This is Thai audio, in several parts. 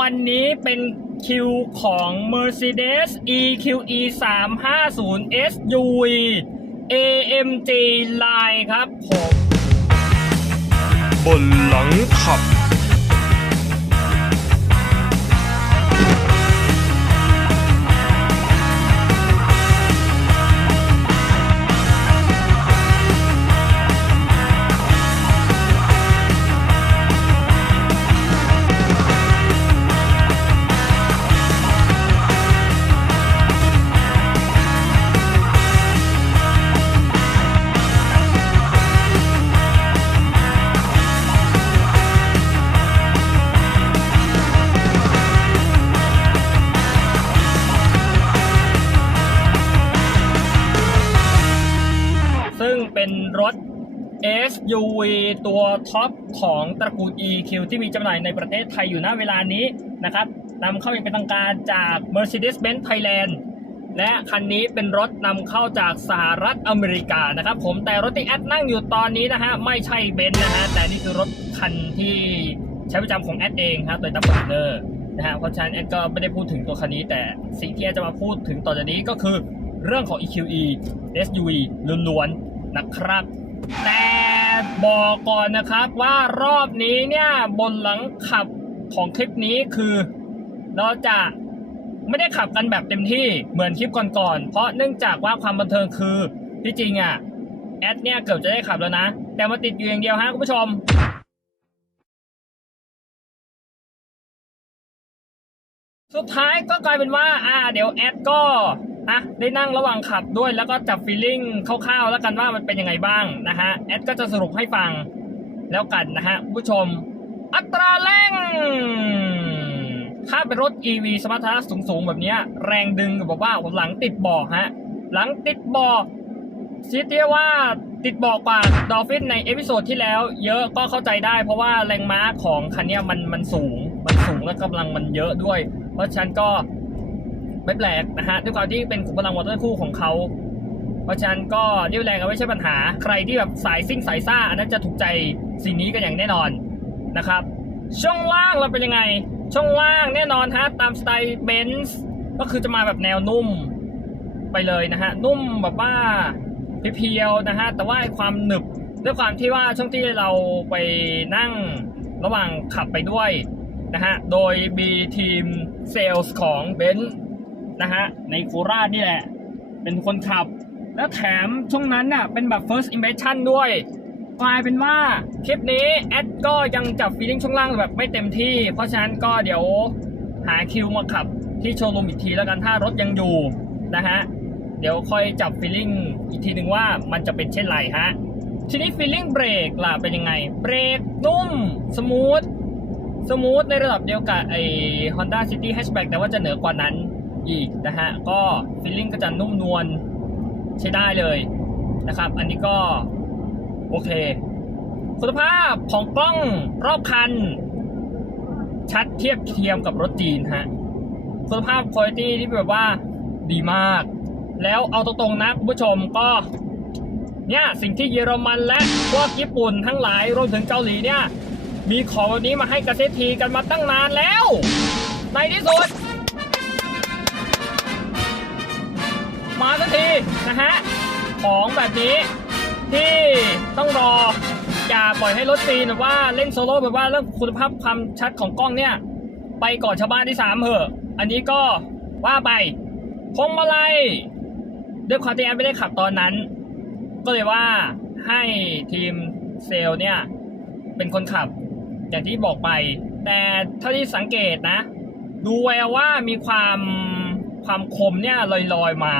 วันนี้เป็นคิวของ Mercedes EQE 350 SUV AMG Line ครับผม บนหลังขับ เป็นรถ SUV ตัวท็อปของตระกูล EQ ที่มีจำหน่ายในประเทศไทยอยู่ณเวลานี้นะครับนำเข้าอย่างเป็นทางการจาก Mercedes-Benz Thailand และคันนี้เป็นรถนำเข้าจากสหรัฐอเมริกานะครับ ผมแต่รถที่แอดนั่งอยู่ตอนนี้นะฮะไม่ใช่เบนซ์นะฮะแต่นี่คือรถคันที่ใช้ประจำของแอดเองครับโดยตัมเบอร์นะฮะเพราะฉะนั้นแอดก็ไม่ได้พูดถึงตัวคันนี้ แต่สิ่งที่แอดจะมาพูดถึงต่อจากนี้ก็คือเรื่องของ EQE SUV ล้วนๆ นะครับ แต่บอกก่อนนะครับว่ารอบนี้เนี่ยบนหลังขับของคลิปนี้คือ เราจะไม่ได้ขับกันแบบเต็มที่เหมือนคลิปก่อนๆ เพราะเนื่องจากว่าความบันเทิงคือที่จริงอะแอดเนี่ยเกือบจะได้ขับแล้วนะ แต่มาติดอยู่อย่างเดียวฮะคุณผู้ชมสุดท้ายก็กลายเป็นว่า อ่า เดี๋ยวแอดก็ อะได้นั่งระหว่างขับด้วยแล้วก็จับฟีลลิ่งคร่าวๆแล้วกันว่ามันเป็นยังไงบ้างนะฮะแอดก็จะสรุปให้ฟังแล้วกันนะฮะผู้ชม อัตราเร่งถ้าเป็นรถ EV สมรรถนะสูงๆ แบบเนี้ยแรงดึงแบบว่าหลังติดบ่อฮะ หลังติดบ่อชี้เตียว่าติดบ่อกว่าดอฟฟินในเอพิโซดที่แล้ว เยอะก็เข้าใจได้ เพราะว่าแรงม้าของคันเนี้ยมันมันสูง มันสูงและกำลังมันเยอะด้วย เพราะฉะนั้นก็ ไม่แปลกนะฮะด้วยความที่เป็นขุมพลังวอเตอร์คู่ของเขา เพราะฉะนั้นก็เรียวแรงก็ไม่ใช่ปัญหา ใครที่แบบสายซิ่งสายซ่าอันนั้นจะถูกใจสิ่งนี้กันอย่างแน่นอนนะครับ ช่วงล่างเราเป็นยังไง ช่วงล่างแน่นอนฮะตามสไตล์เบนซ์ก็คือจะมาแบบแนวนุ่มไปเลยนะฮะนุ่มแบบว่าเพียวๆนะฮะแต่ว่าความหนึบด้วยความที่ว่าช่วงที่เราไปนั่งระหว่างขับไปด้วยนะฮะ โดยมีทีมเซลส์ของเบนซ์ นะฮะ ในโคราชนี่แหละ เป็นคนขับ แล้วแถมช่วงนั้นน่ะเป็นแบบ first impression ด้วย กลายเป็นว่าคลิปนี้แอดก็ยังจับฟีลิ่งช่วงล่างแบบไม่เต็มที่ เพราะฉะนั้นก็เดี๋ยวหาคิวมาขับที่โชว์รูมอีกทีแล้วกันถ้ารถยังอยู่นะฮะ เดี๋ยวค่อยจับฟีลิ่งอีกทีหนึ่งว่ามันจะเป็นเช่นไรฮะ ทีนี้ฟีลิ่งเบรกล่ะเป็นยังไง เบรกนุ่ม สมูท สมูทในระดับเดียวกับไอ้ Honda City Hatchback แต่ว่าจะเหนือกว่านั้น อีกนะฮะก็ฟีลลิ่งก็จะนุ่มนวลใช้ได้เลยนะครับ อันนี้ก็โอเค คุณภาพของกล้องรอบคัน ชัดเทียบเทียมกับรถจีนฮะคุณภาพคุณภาพที่แบบว่าดีมาก แล้วเอาตรงๆนะคุณผู้ชมก็เนี่ยสิ่งที่เยอรมันและพวกญี่ปุ่นทั้งหลายรวมถึงเกาหลีเนี่ย มีของแบบนี้มาให้กระเซทีกันมาตั้งนานแล้ว ในที่สุด มาสักทีนะฮะของแบบนี้ที่ต้องรออย่าปล่อยให้รถจีนแบบว่าเล่นโซโล่แบบว่าเรื่องคุณภาพความชัดของกล้องเนี่ย ไปก่อนชาวบ้านที่สามเหอะ อันนี้ก็ว่าไปพวงมาลัยด้วยความที่แอนไม่ได้ขับตอนนั้น ก็เลยว่าให้ทีมเซลเนี่ย เป็นคนขับ อย่างที่บอกไป แต่เท่าที่สังเกตนะ ดูแววว่ามีความความคมเนี่ยลอยๆมา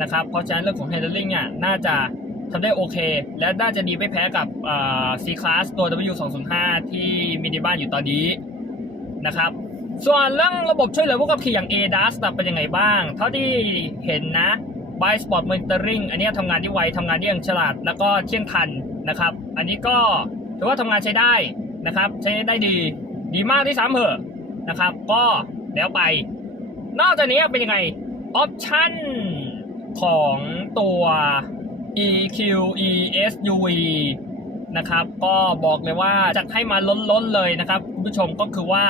นะครับเพราะฉะนั้นเรื่องของ handling เนี่ยน่าจะทำได้โอเค และน่าจะดีไม่แพ้กับ C Class ตัว W205 ที่มีในบ้านอยู่ตอนนี้นะครับส่วนเรื่องระบบช่วยเหลือผู้ขับขี่อย่าง ADAS เป็นยังไงบ้าง เท่าที่เห็นนะ by spot monitoring อันนี้ทำงานที่ไวทำงานที่ยังฉลาด แล้วก็เที่ยงทันนะครับ อันนี้ก็ถือว่าทำงานใช้ได้นะครับ ใช้ได้ดี ดีมากที่สามเหอะนะครับ ก็แล้วไป นอกจากนี้เป็นยังไง ออปชั่น ของตัว EQ ESUV นะครับ ก็บอกเลยว่าจัดให้มาล้นๆเลยนะครับ คุณผู้ชมก็คือว่า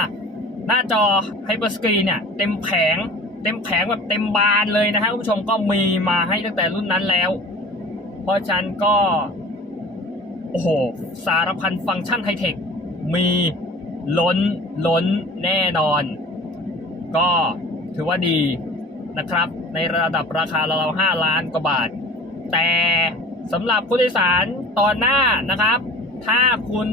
หน้าจอไฮเปอร์สกรีนเนี่ยเต็มแผง เต็มแผงแบบเต็มบานเลยนะฮะคุณผู้ชมก็มีมาให้ตั้งแต่รุ่นนั้นแล้ว เพราะฉะนั้นก็ โอ้โห สารพันฟังก์ชันไฮเทค มีล้นล้นแน่นอน ก็ถือว่าดี นะครับ ในระดับราคาเราๆห้าล้านกว่าบาท แต่สำหรับผู้โดยสารตอนหน้านะครับ ถ้าคุณ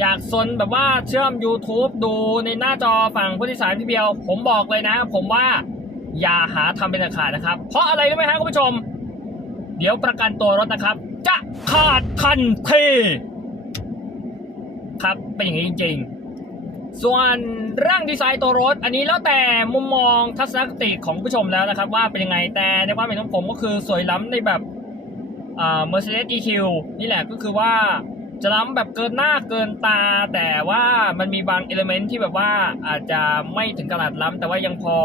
อยากซนแบบว่าเชื่อม YouTube ดูในหน้าจอฝั่งผู้โดยสารพี่เบียว ผมบอกเลยนะ ผมว่าอย่าหาทำเป็นอันขาดนะครับ เพราะอะไรรู้ไหมฮะคุณผู้ชม เดี๋ยวประกันตัวรถนะครับ จะขาดทันทีครับเป็นอย่างนี้จริงๆ ส่วนเรื่องดีไซน์ตัวรถ อันนี้แล้วแต่มุมมองทัศนคติของผู้ชมแล้วนะครับ ว่าเป็นยังไงแต่ในความเห็นของผมก็คือสวยล้ำในแบบอ่า Mercedes EQ นี่แหละก็คือว่าจะล้ำแบบเกินหน้าเกินตา แต่ว่ามันมีบางเอลเมนต์ที่แบบว่าอาจจะไม่ถึงขนาดล้ำแต่ว่ายังพอ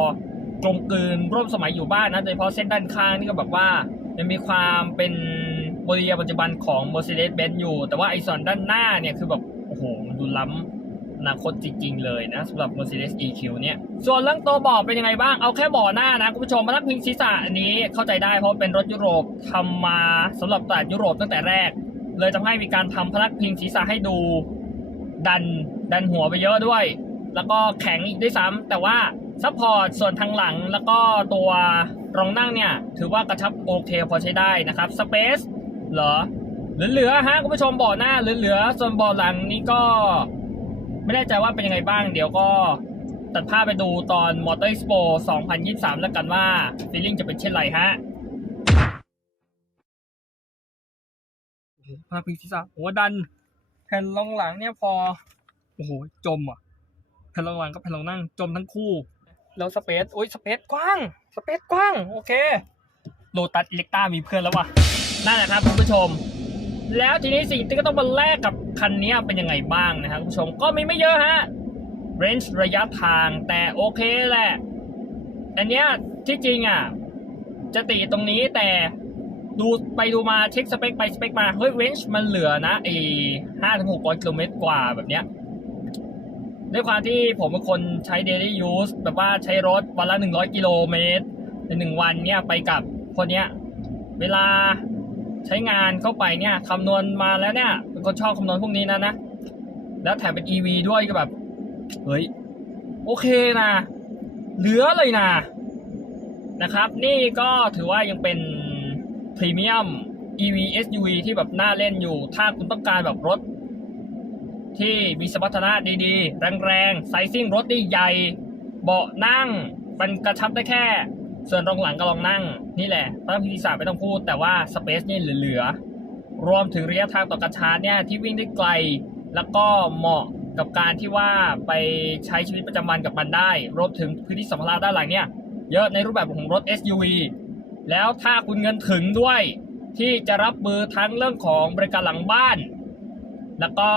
กลมกลืนร่วมสมัยอยู่บ้านนะโดยเฉพาะเส้นด้านข้างนี่ก็แบบว่ายังมีความเป็นโมเดลปัจจุบันของ Mercedes-Benz อยู่ แต่ว่าไอ้ส่วนด้านหน้าเนี่ยคือแบบโอ้โหมันดูล้ำ อนาคตจริง ๆ เลยนะสำหรับ Mercedes EQ เนี่ย ส่วนเรื่องตัวเบาะเป็นยังไงบ้าง เอาแค่เบาหน้านะ คุณผู้ชมมาลักพิงศีรษะอันนี้เข้าใจได้เพราะเป็นรถยุโรปทำมาสำหรับตลาดยุโรปตั้งแต่แรก เลยทำให้มีการทำพนักพิงศีรษะให้ดูดันดันหัวไปเยอะด้วย แล้วก็แข็งอีกด้วยซ้ำแต่ว่าซัพพอร์ตส่วนทางหลังแล้วก็ตัวรองนั่งเนี่ย ถือว่ากระชับโอเคพอใช้ได้นะครับสเปซเหรอเหลือๆฮะคุณผู้ชมเบาหน้าเหลือๆส่วนเบาหลังนี่ก็ ไม่แน่ใจว่าเป็นยังไงบ้าง เดี๋ยวก็ตัดภาพไปดูตอน Motor Expo 2023 แล้วกันว่าฟีลลิ่งจะเป็นเช่นไรฮะภาพพิงศีรษะหัวดัน แผ่นรองหลังเนี่ยพอ โอ้โห จมอะ แผ่นรองหลังกับแผ่นรองนั่ง จมทั้งคู่ แล้วสเปซอุ้ยสเปซกว้าง สเปซกว้าง โอเคโลตัสอิเล็กต้ามีเพื่อนแล้วว่ะนั่นแหละครับคุณผู้ชม แล้วทีนี้สิ่งที่ก็ต้องมาแลกกับคันนี้เป็นยังไงบ้างนะครับคุณผู้ชมก็มีไม่เยอะฮะเรนจ์ระยะทางแต่โอเคแหละ อันเนี้ยที่จริงอะจะติตรงนี้แต่ดูไปดูมาเช็คสเปคไปสเปคมาเฮ้ยเรนจ์มันเหลือนะไอ้ห้าถึงหกร้อยกิโลเมตรกว่าแบบเนี้ยด้วยความที่ผมเป็นคนใช้ daily use แบบว่าใช้รถวันละ100กิโลเมตรในหนึ่งวันเนี่ยไปกับคนเนี้ยเวลา ใช้งานเข้าไปเนี่ยคำนวณมาแล้วเนี่ยเป็นคนชอบคำนวณพวกนี้นะนะ แล้วแถมเป็น EV ด้วยก็แบบเฮ้ยโอเคนะเหลือเลยนะนะครับ นี่ก็ถือว่ายังเป็นพรีเมียม EV SUV ที่แบบน่าเล่นอยู่ ถ้าคุณต้องการแบบรถ ที่มีสมรรถนะดีๆ แรงๆ ไซซิ่งรถได้ใหญ่ เบาะนั่ง มันกระชับได้แค่ ส่วนตรงหลังก็ลองนั่งนี่แหละพระพิธีศาสตร์ไม่ต้องพูด แต่ว่าสเปซนี่เหลือๆรวมถึงระยะทางต่อการชาร์จเนี่ยที่วิ่งได้ไกล แล้วก็เหมาะกับการที่ว่าไปใช้ชีวิตประจำวันกับมันได้ รวมถึงพื้นที่สัมภาระด้านหลังเนี่ยเยอะในรูปแบบของรถ SUV แล้วถ้าคุณเงินถึงด้วย ที่จะรับมือทั้งเรื่องของบริการหลังบ้าน แล้วก็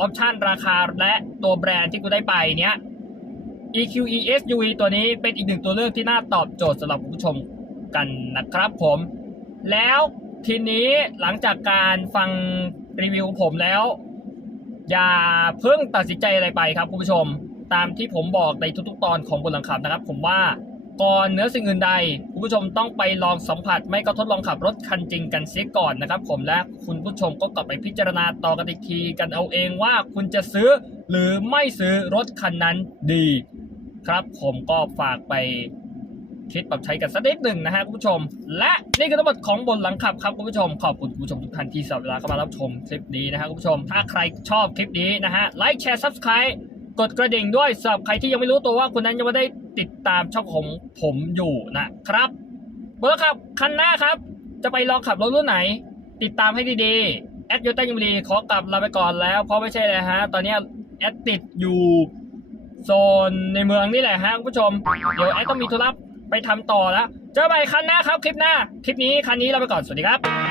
ออปชันราคาและตัวแบรนด์ที่คุณได้ไปเนี้ย EQE SUV ตัวนี้เป็นอีกหนึ่งตัวเลือกที่น่าตอบโจทย์สำหรับผู้ชมกันนะครับผม แล้วทีนี้หลังจากการฟังรีวิวของผมแล้ว อย่าเพิ่งตัดสินใจอะไรไปครับคุณผู้ชม ตามที่ผมบอกในทุกๆ ตอนของบนหลังขับนะครับ ผมว่าก่อนเนื้อสิ่งอื่นใด คุณผู้ชมต้องไปลองสัมผัส ไม่ก็ทดลองขับรถคันจริงกันเสียก่อนนะครับ ผมและคุณผู้ชมก็กลับไปพิจารณาต่อกันอีกทีกันเอาเองว่าคุณจะซื้อหรือไม่ซื้อรถคันนั้นดี ครับ ผมก็ฝากไปคิดปรับใช้กันสักนิดหนึ่งนะฮะคุณผู้ชม และนี่คือทั้งหมดของบนหลังขับครับคุณผู้ชม ขอบคุณคุณผู้ชมทุกท่านที่สละเวลาเข้ามารับชมคลิปนี้นะฮะคุณผู้ชม ถ้าใครชอบคลิปนี้นะฮะไลค์แชร์ subscribe กดกระดิ่งด้วยสำหรับใครที่ยังไม่รู้ตัวว่าคุณนั้นยังไม่ได้ติดตามช่องของผมอยู่นะครับบนหลังขับคันหน้าครับ จะไปลองขับรถรุ่นไหน ติดตามให้ดีๆแอดยูตันยูรีขอกลับลาไปก่อนแล้วเพราะไม่ใช่เลยฮะตอนนี้แอดติดอยู่ โซนในเมืองนี่แหละฮะคุณผู้ชม เดี๋ยวแอดต้องมีธุระไปทำต่อแล้ว เจอกันใหม่ครั้งหน้าครับคลิปหน้า คลิปนี้คันนี้เราไปก่อน สวัสดีครับ